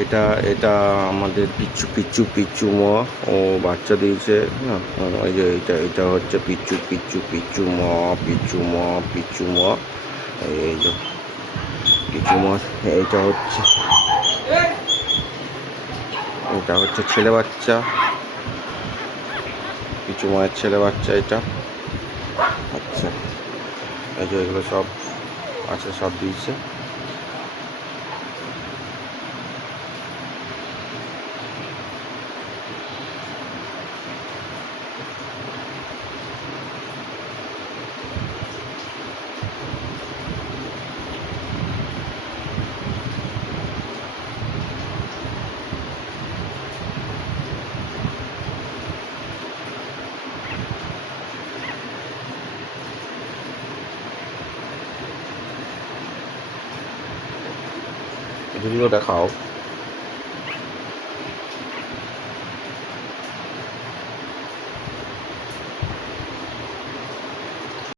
এটা এটা আমাদের পিচ্চু পিচ্চু পিচ্চু ম ও বাচ্চা দিয়েছে না। এই যে এটা হচ্ছে পিচ্চু পিচ্চু পিচ্চু ম পিচ্চু ম পিচ্চু ম। এই যে পিচ্চু ম। এটা হচ্ছে ছেলে বাচ্চা, পিচ্চু মায়ের ছেলে বাচ্চা এটা। আচ্ছা, এই যে এগুলো সব আছে, সব দিয়েছে। এগুলো দেখাও।